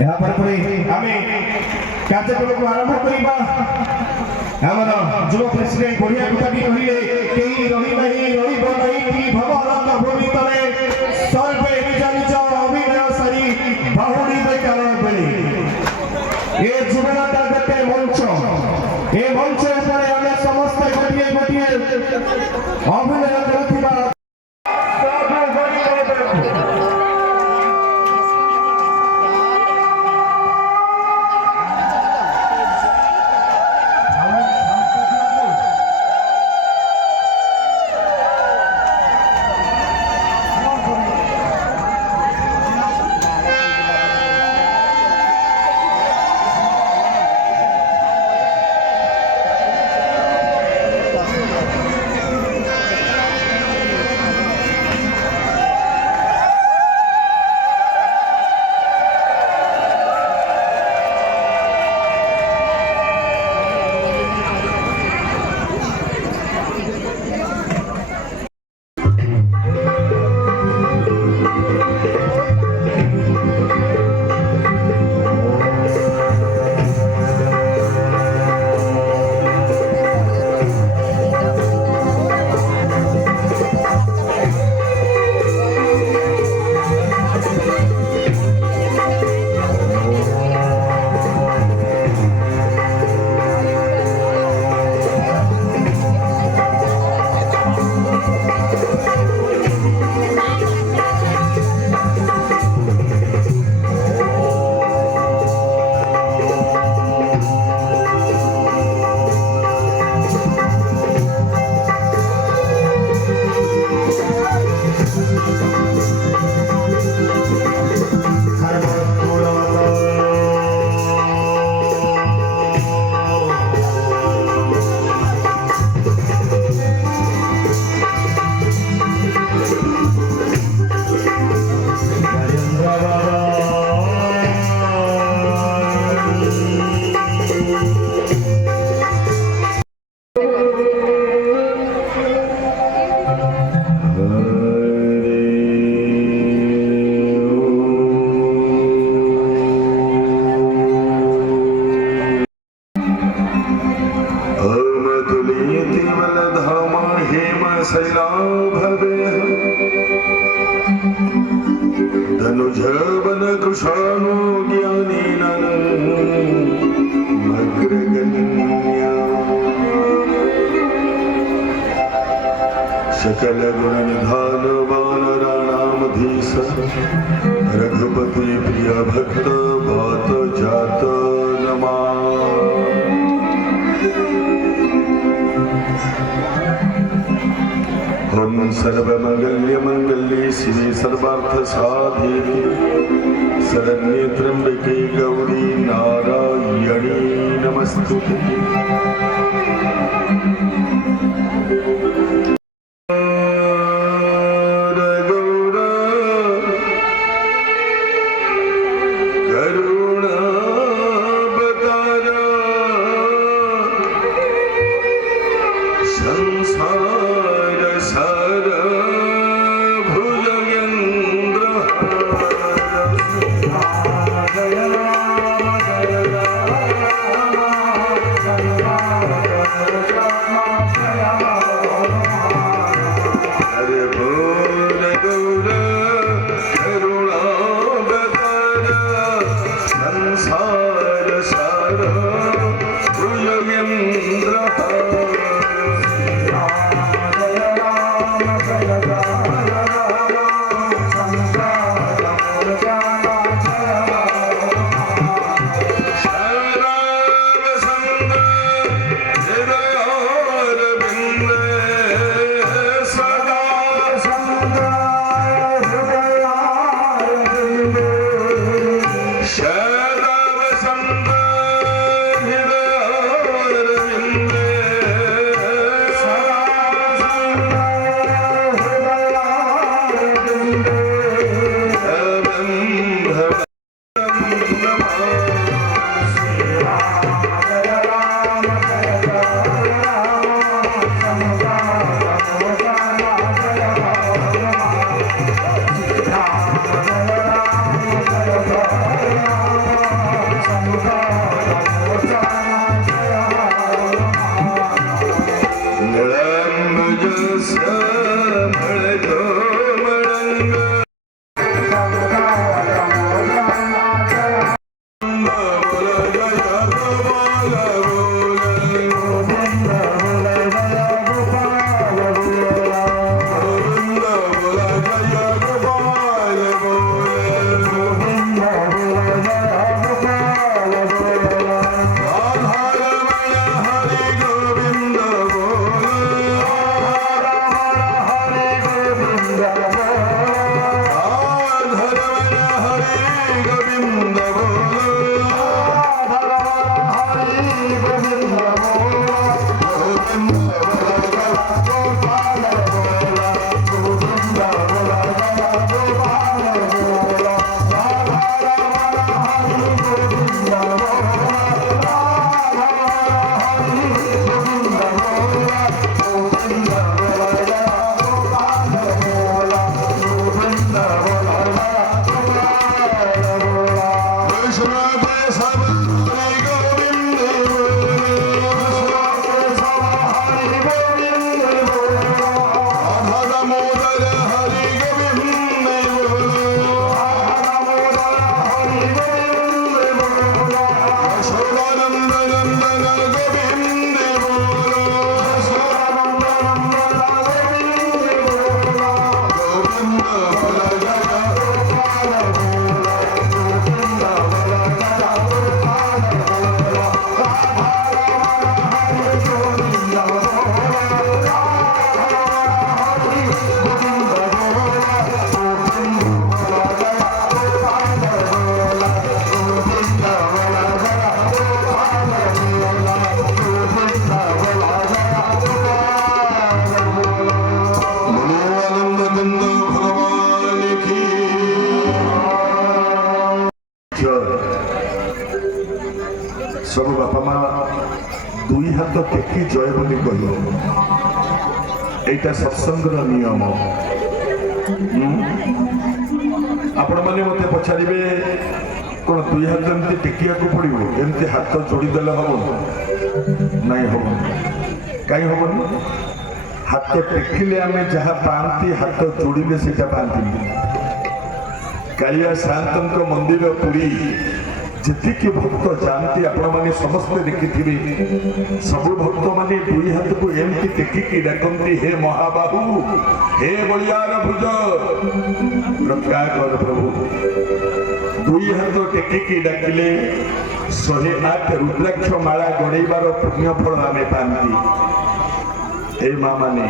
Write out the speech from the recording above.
यहाँ पर आम कार्यक्रम को आरंभ करवा आमर युव प्रेसिडेंट बढ़िया कथाटी कहले कहीं भवरंग भूमि तले सर्वे निज निज अभिनय सारी बाहुड़ी बेकार बेली ये जीवनटा गोटे मंच ए मंच पर आम समस्त गोटे गोटे अभिनय करुवा धनुजवन कुशानो ज्ञानेन अग्रगण्या सकल गुण निधान वानराणामधीश रघुपति प्रिय भक्त भात जात नमा ओम सर्वमंगल्य मंगल्ये शिवे सर्वार्थ साधिके शरण्ये त्र्यंबके गौरी नारायणी नमस्तुते। Jaya ଜୟ। ସବୁ ବାପା ମା ଦୁଇ ହାତ ଟେକି ଜୟ ବୋଲି କହିବ। ଏଇଟା ସତ୍ସଙ୍ଗର ନିୟମ। ଆପଣମାନେ ମୋତେ ପଚାରିବେ କ'ଣ ଦୁଇ ହାତ ଏମିତି ଟେକିବାକୁ ପଡ଼ିବ? ଏମିତି ହାତ ଯୋଡ଼ିଦେଲେ ହବ? ନାଇଁ, ହବନି। କାହିଁ ହବନି? ହାତ ଟେକିଲେ ଆମେ ଯାହା ପାଆନ୍ତି ହାତ ଯୋଡ଼ିଲେ ସେଇଟା ପାଆନ୍ତିନି। କାଳିଆ ସାଆନ୍ତଙ୍କ ମନ୍ଦିର ପୁରୀ ଯେତିକି ଭକ୍ତ ଯାଆନ୍ତି ଆପଣମାନେ ସମସ୍ତେ ଦେଖିଥିବେ, ସବୁ ଭକ୍ତମାନେ ଦୁଇ ହାତକୁ ଏମିତି ଟେକିକି ଡାକନ୍ତି, ହେ ମହାବାହୁ, ହେ ବଳିଆର ଭୁଜ, ରକ୍ଷା କର ପ୍ରଭୁ। ଦୁଇ ହାତ ଟେକିକି ଡାକିଲେ 108 ରୁଦ୍ରାକ୍ଷ ମାଳା ଗଡ଼େଇବାର ପୁଣ୍ୟ ଫଳ ଆମେ ପାଆନ୍ତି। ଏ ମା ମାନେ